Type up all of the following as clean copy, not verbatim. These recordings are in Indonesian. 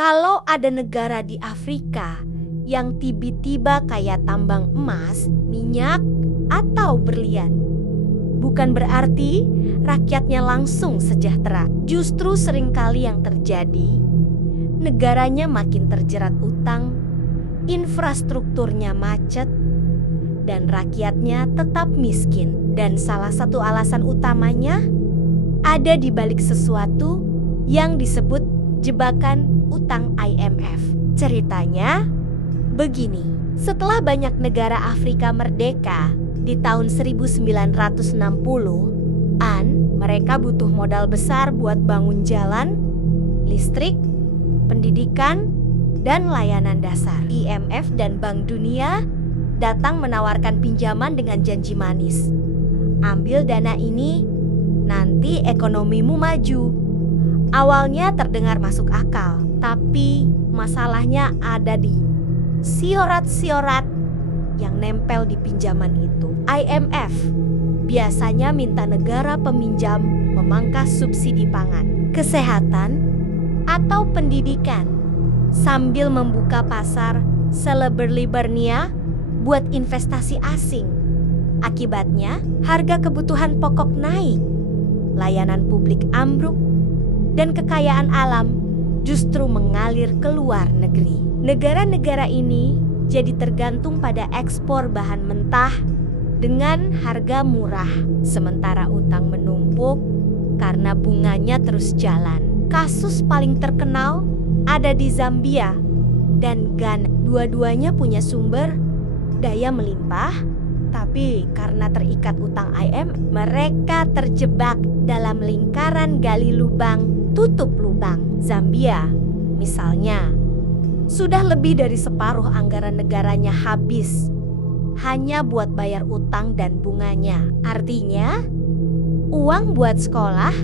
Kalau ada negara di Afrika yang tiba-tiba kaya tambang emas, minyak, atau berlian, bukan berarti rakyatnya langsung sejahtera. Justru seringkali yang terjadi, negaranya makin terjerat utang, infrastrukturnya macet, dan rakyatnya tetap miskin. Dan salah satu alasan utamanya ada di balik sesuatu yang disebut jebakan utang IMF. Ceritanya begini, setelah banyak negara Afrika merdeka di tahun 1960-an, mereka butuh modal besar buat bangun jalan, listrik, pendidikan, dan layanan dasar. IMF dan Bank Dunia datang menawarkan pinjaman dengan janji manis. Ambil dana ini, nanti ekonomimu maju. Awalnya terdengar masuk akal, tapi masalahnya ada di siorat-siorat yang nempel di pinjaman itu. IMF biasanya minta negara peminjam memangkas subsidi pangan, kesehatan, atau pendidikan sambil membuka pasar selebar-lebarnya buat investasi asing. Akibatnya, harga kebutuhan pokok naik, layanan publik ambruk, dan kekayaan alam justru mengalir ke luar negeri. Negara-negara ini jadi tergantung pada ekspor bahan mentah dengan harga murah, sementara utang menumpuk karena bunganya terus jalan. Kasus paling terkenal ada di Zambia dan Ghana. Dua-duanya punya sumber daya melimpah, tapi karena terikat utang IMF, mereka terjebak dalam lingkaran gali lubang, tutup lubang. Zambia, misalnya, sudah lebih dari separuh anggaran negaranya habis hanya buat bayar utang dan bunganya. Artinya, uang buat sekolah,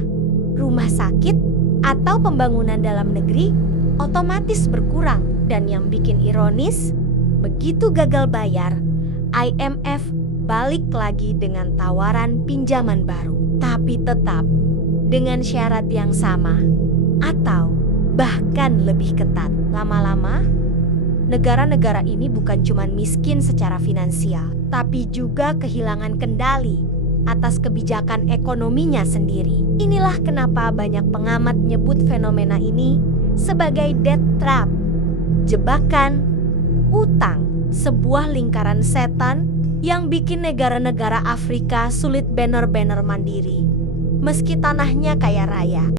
rumah sakit, atau pembangunan dalam negeri otomatis berkurang. Dan yang bikin ironis, begitu gagal bayar, IMF balik lagi dengan tawaran pinjaman baru, tapi tetap dengan syarat yang sama atau bahkan lebih ketat. Lama-lama, negara-negara ini bukan cuma miskin secara finansial, tapi juga kehilangan kendali atas kebijakan ekonominya sendiri. Inilah kenapa banyak pengamat nyebut fenomena ini sebagai debt trap, jebakan utang, sebuah lingkaran setan yang bikin negara-negara Afrika sulit bener-bener mandiri, meski tanahnya kaya raya.